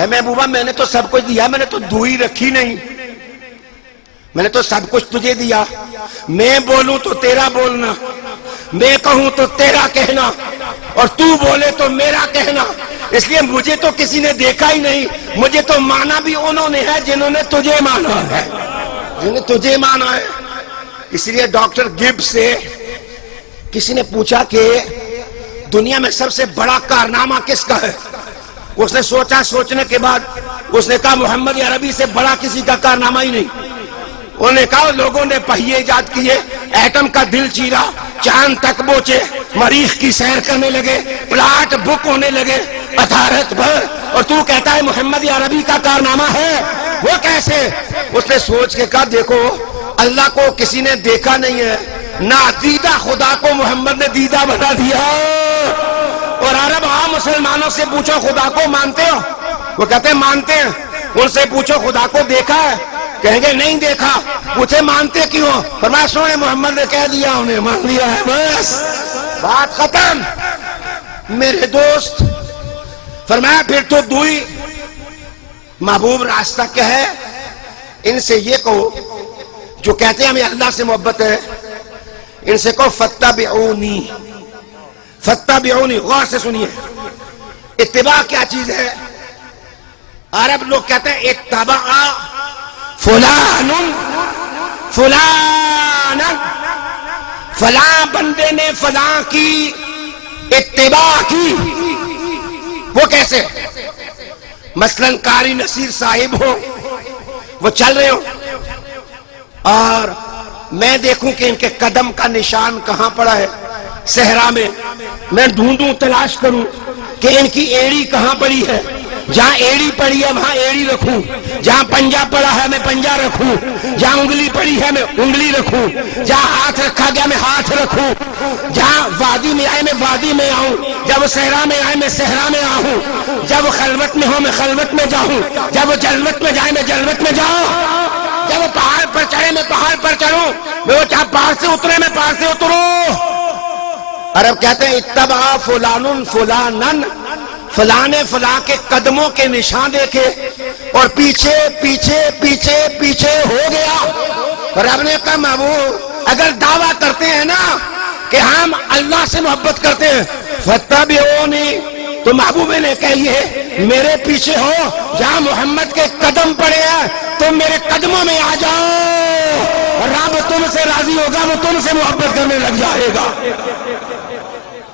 اے محبوبہ میں نے تو سب کچھ دیا، میں نے تو دوئی رکھی نہیں، میں نے تو سب کچھ تجھے دیا، میں بولوں تو تیرا بولنا، میں کہوں تو تیرا کہنا، اور تو بولے تو میرا کہنا، اس لیے مجھے تو کسی نے دیکھا ہی نہیں، مجھے تو مانا بھی انہوں نے ہے جنہوں نے تجھے مانا ہے، جنہوں نے تجھے مانا ہے۔ اس لیے ڈاکٹر گب سے کسی نے پوچھا کہ دنیا میں سب سے بڑا کارنامہ کس کا ہے؟ اس نے سوچا، سوچنے کے بعد اس نے کہا محمد عربی سے بڑا کسی کا کارنامہ ہی نہیں۔ انہوں نے کہا لوگوں نے پہیے ایجاد کیے، ایٹم کا دل چیرا، چاند تک پہنچے، مریخ کی سیر کرنے لگے، پلاٹ بک ہونے لگے، عطارت بھر، اور تو کہتا ہے محمد عربی کا کارنامہ ہے؟ وہ کیسے؟ اس نے سوچ کے کہا دیکھو اللہ کو کسی نے دیکھا نہیں ہے، نادیدہ خدا کو محمد نے دیدہ بنا دیا۔ اور عرب عام مسلمانوں سے پوچھو خدا کو مانتے ہو؟ وہ کہتے ہیں مانتے ہیں۔ ان سے پوچھو خدا کو دیکھا ہے؟ کہیں گے نہیں دیکھا۔ پوچھے مانتے کیوں؟ فرمایا سونے محمد نے کہہ دیا، انہیں مان لیا ہے، بس بات ختم۔ میرے دوست فرمایا پھر تو دوئی محبوب راستہ کیا ہے؟ ان سے یہ کہو جو کہتے ہیں ہمیں اللہ سے محبت ہے، ان سے کہو فتبعونی، فتبعونی۔ غور سے سنیے، اتباع کیا چیز ہے؟ عرب لوگ کہتے ہیں اتبع فلان فلانا، فلاں بندے نے فلاں کی اتباع کی۔ وہ کیسے؟ مثلا قاری نصیر صاحب ہو، وہ چل رہے ہو اور میں دیکھوں کہ ان کے قدم کا نشان کہاں پڑا ہے صحرا میں، میں ڈھونڈوں تلاش کروں کہ ان کی ایڑی کہاں پڑی ہے، جہاں ایڑی پڑی ہے وہاں ایڑی رکھوں، جہاں پنجہ پڑا ہے میں پنجہ رکھوں، جہاں انگلی پڑی ہے میں انگلی رکھوں، جہاں ہاتھ رکھا گیا میں ہاتھ رکھوں، جہاں وادی میں آئے میں وادی میں آؤں، جب صحرا میں آئے میں صحرا میں آؤں، جب خلوت میں ہو میں خلوت میں جاؤں، جب جلوت میں جائے میں جلوت میں جاؤں، جب پہاڑ پر چڑھے میں پہاڑ پر چڑھوں، میں وہ چاہے پہاڑ سے اترے میں پہاڑ سے اتروں۔ عرب کہتے ہیں اتبع فلان فلانن، فلاں نے فلاں کے قدموں کے نشان دیکھے اور پیچھے پیچھے پیچھے پیچھے ہو گیا۔ رب نے کہا محبوب اگر دعویٰ کرتے ہیں نا کہ ہم اللہ سے محبت کرتے ہیں فتبعونی، تو محبوب نے کہیے میرے پیچھے ہو، جہاں محمد کے قدم پڑے ہیں تم میرے قدموں میں آ جاؤ، رب تم سے راضی ہوگا، وہ تم سے محبت کرنے لگ جائے گا۔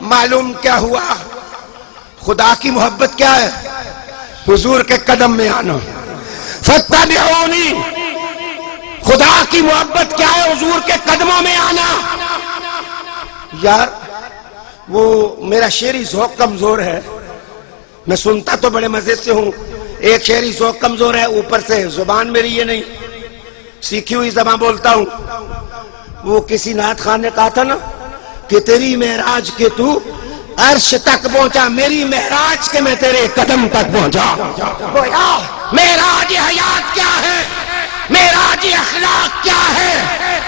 معلوم کیا ہوا؟ خدا کی محبت کیا ہے؟ حضور کے قدم میں آنا۔ فتبعونی، خدا کی محبت کیا ہے؟ حضور کے قدموں میں آنا۔ یار وہ میرا شعری ذوق کمزور ہے، میں سنتا تو بڑے مزے سے ہوں، ایک شعری ذوق کمزور ہے، اوپر سے زبان میری یہ نہیں، سیکھی ہوئی زبان بولتا ہوں۔ وہ کسی نعت خان نے کہا تھا نا کہ تیری معراج کے تو عرش تک پہنچا، میری معراج کے میں تیرے قدم تک پہنچا۔ معراج حیات کیا ہے؟ معراج اخلاق کیا ہے؟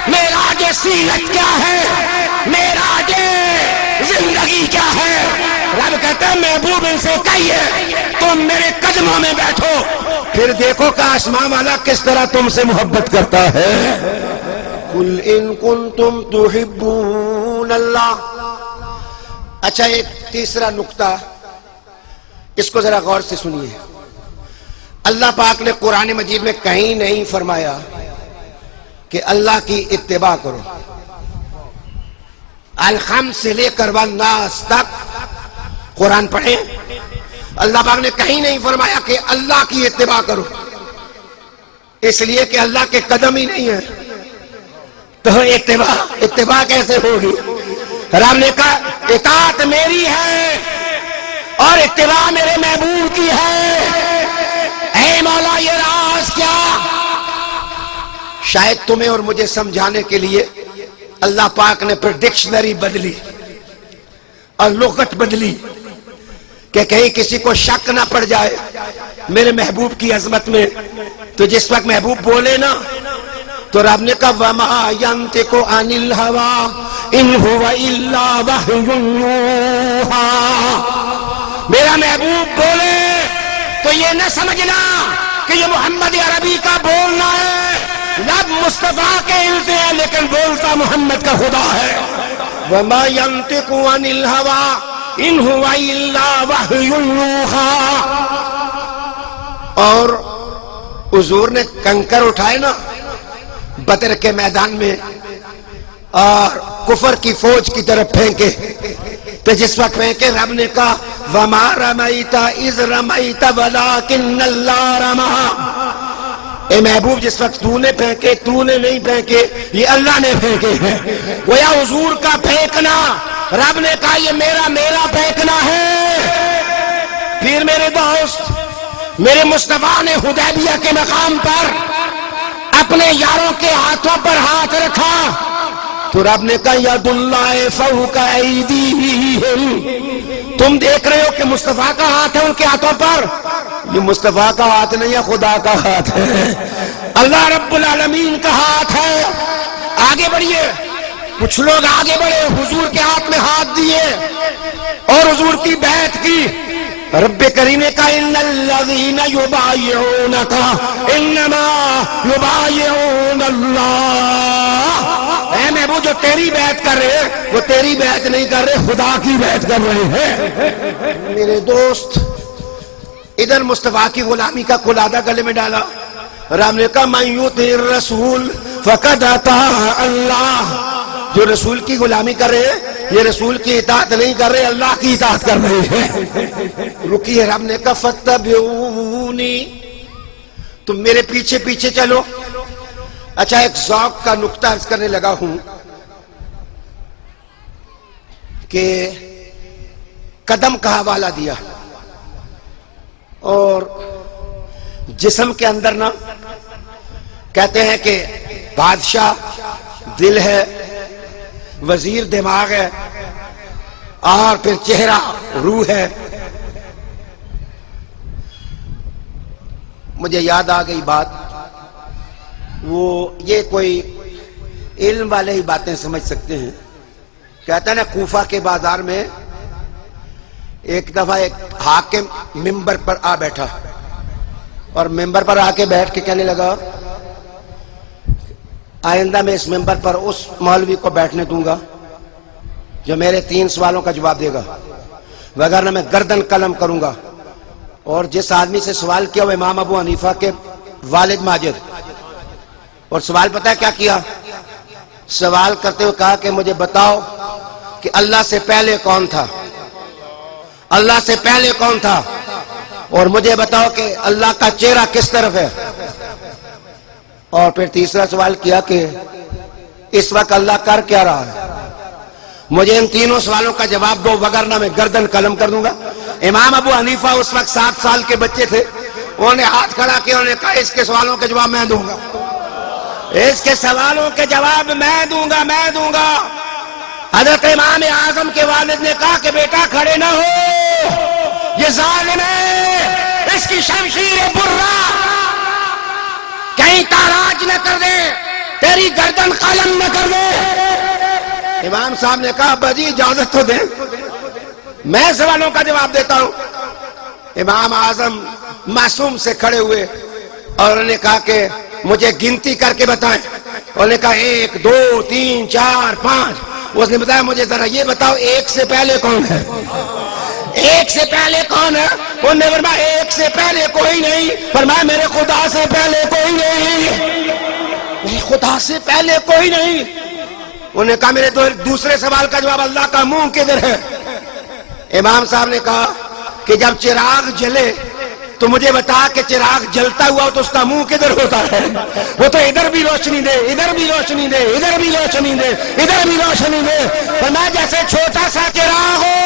معراج سیرت کیا ہے؟ معراج زندگی کیا ہے؟ رب کہتا ہے محبوب ان سے کہیے تم میرے قدموں میں بیٹھو، پھر دیکھو کہ آسمان والا کس طرح تم سے محبت کرتا ہے۔ قل ان کنتم تحبون اللہ۔ اچھا ایک تیسرا نقطہ، اس کو ذرا غور سے سنیے۔ اللہ پاک نے قرآن مجید میں کہیں نہیں فرمایا کہ اللہ کی اتباع کرو، الخمس سے لے کر والناس تک قرآن پڑھیں، اللہ پاک نے کہیں نہیں فرمایا کہ اللہ کی اتباع کرو، اس لیے کہ اللہ کے قدم ہی نہیں ہے تو اتباع کیسے ہوگی؟ رب نے کہا اطاعت میری ہے اور اتباع میرے محبوب کی ہے۔ اے مولا یہ راز کیا؟ شاید تمہیں اور مجھے سمجھانے کے لیے اللہ پاک نے پھر ڈکشنری بدلی اور لغت بدلی کہ کہیں کسی کو شک نہ پڑ جائے میرے محبوب کی عظمت میں۔ تو جس وقت محبوب بولے نا تو رب نے کہا وَمَا يَنْتِقُ عَنِ الْهَوَىٰ إِنْ هُوَ إِلَّا وَحْيٌ يُوحَىٰ۔ میرا محبوب بولے تو یہ نہ سمجھنا کہ یہ محمد عربی کا بولنا ہے، لب مصطفیٰ کے ہلتے ہیں لیکن بولتا محمد کا خدا ہے۔ وَمَا يَنطِقُ عَنِ الْهَوَىٰ إِنْ هُوَ إِلَّا وَحْيٌ يُوحَىٰ۔ اور حضور نے کنکر اٹھائے نا بدر کے میدان میں اور کفر کی فوج کی طرف پھینکے، تو جس وقت پھینکے رب نے کہا وَمَا رَمَيْتَ إِذْ رَمَيْتَ وَلَٰكِنَّ اللَّهَ رَمَىٰ۔ اے محبوب جس وقت تو نے پھینکے تو نے نہیں پھینکے، یہ اللہ نے پھینکے ہیں۔ گویا حضور کا پھینکنا رب نے کہا یہ میرا پھینکنا ہے۔ پھر میرے دوست، میرے مصطفیٰ نے حدیبیہ کے مقام پر اپنے یاروں کے ہاتھوں پر ہاتھ رکھا تو رب نے کہا ید اللہ فوق ایدیہم۔ تم دیکھ رہے ہو کہ مصطفیٰ کا ہاتھ ہے ان کے ہاتھوں پر، یہ مصطفیٰ کا ہاتھ نہیں ہے، خدا کا ہاتھ ہے، اللہ رب العالمین کا ہاتھ ہے۔ آگے بڑھیے، کچھ لوگ آگے بڑھے، حضور کے ہاتھ میں ہاتھ دیے اور حضور کی بیعت کی۔ رب کریم نے کہا ان الذین یبایعونک انما یبایعون اللہ۔ اے محبوب جو تیری بیعت کر رہے ہیں وہ تیری بیعت نہیں کر رہے، خدا کی بیعت کر رہے ہیں۔ میرے دوست، ادھر مصطفیٰ کی غلامی کا قلادہ گلے میں ڈالا، رب نے کہا من یطع الرسول فقد اطاع اللہ۔ جو رسول کی غلامی کر رہے ہیں یہ رسول کی اطاعت نہیں کر رہے، اللہ کی اطاعت کر رہے ہیں۔ رکیے، رب نے کہا فاتبعونی، تم میرے پیچھے پیچھے چلو۔ اچھا، ایک ذوق کا نقطہ عرض کرنے لگا ہوں کہ قدم کا حوالہ دیا اور جسم کے اندر نا کہتے ہیں کہ بادشاہ دل ہے، وزیر دماغ ہے اور پھر چہرہ روح ہے۔ مجھے یاد آ گئی بات، وہ یہ کوئی علم والے ہی باتیں سمجھ سکتے ہیں۔ کہتا ہے نا کوفہ کے بازار میں ایک دفعہ ایک حاکم ممبر پر آ بیٹھا اور ممبر پر آ کے بیٹھ کے کہنے لگا آئندہ میں اس ممبر پر اس مولوی کو بیٹھنے دوں گا جو میرے 3 سوالوں کا جواب دے گا، وگرنہ میں گردن قلم کروں گا۔ اور جس آدمی سے سوال کیا وہ امام ابو حنیفہ کے والد ماجد، اور سوال پتہ ہے کیا کیا؟ سوال کرتے ہوئے کہا کہ مجھے بتاؤ کہ اللہ سے پہلے کون تھا، اللہ سے پہلے کون تھا، اور مجھے بتاؤ کہ اللہ کا چہرہ کس طرف ہے۔ اور پھر تیسرا سوال کیا کہ اس وقت اللہ کر کیا رہا ہے، مجھے ان تینوں سوالوں کا جواب دو وگرنہ میں گردن قلم کر دوں گا۔ امام ابو حنیفہ اس وقت 7 سال کے بچے تھے، انہوں نے ہاتھ کھڑا کیا، انہوں نے کہا اس کے سوالوں کے جواب میں دوں گا، اس کے سوالوں کے جواب میں دوں گا۔ حضرت امام اعظم کے والد نے کہا کہ بیٹا کھڑے نہ ہو، یہ ظالم ہے، اس کی شمشیر برہ کہیں تاراج نہ کر دے، تیری گردن قلم نہ کر دے۔ امام صاحب نے کہا ابا جی اجازت تو دیں، میں سوالوں کا جواب دیتا ہوں۔ امام اعظم معصوم سے کھڑے ہوئے اور انہوں نے کہا کہ مجھے گنتی کر کے بتائیں۔ انہوں نے کہا 1 2 3 4 5۔ اس نے بتایا مجھے ذرا یہ بتاؤ 1 سے پہلے کون ہے، 1 سے پہلے کون ہے؟ انہوں نے فرمایا 1 سے پہلے کوئی نہیں۔ فرمایا میرے خدا سے پہلے کوئی نہیں، میرے خدا سے پہلے کوئی نہیں۔ انہوں نے کہا میرے دوسرے سوال کا جواب اللہ کا منہ کدھر ہے؟ امام صاحب نے کہا کہ جب چراغ جلے تو مجھے بتا کہ چراغ جلتا ہوا ہو تو اس کا منہ کدھر ہوتا ہے؟ وہ تو ادھر بھی روشنی دے، ادھر بھی روشنی دے، ادھر بھی روشنی دے، ادھر بھی روشنی دے۔ فرمایا جیسے چھوٹا سا چراغ ہو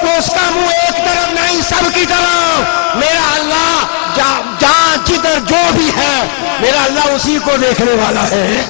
تو اس کا منہ ایک طرف نہیں سب کی طرف۔ میرا اللہ جہاں جدھر جو بھی ہے میرا اللہ اسی کو دیکھنے والا ہے۔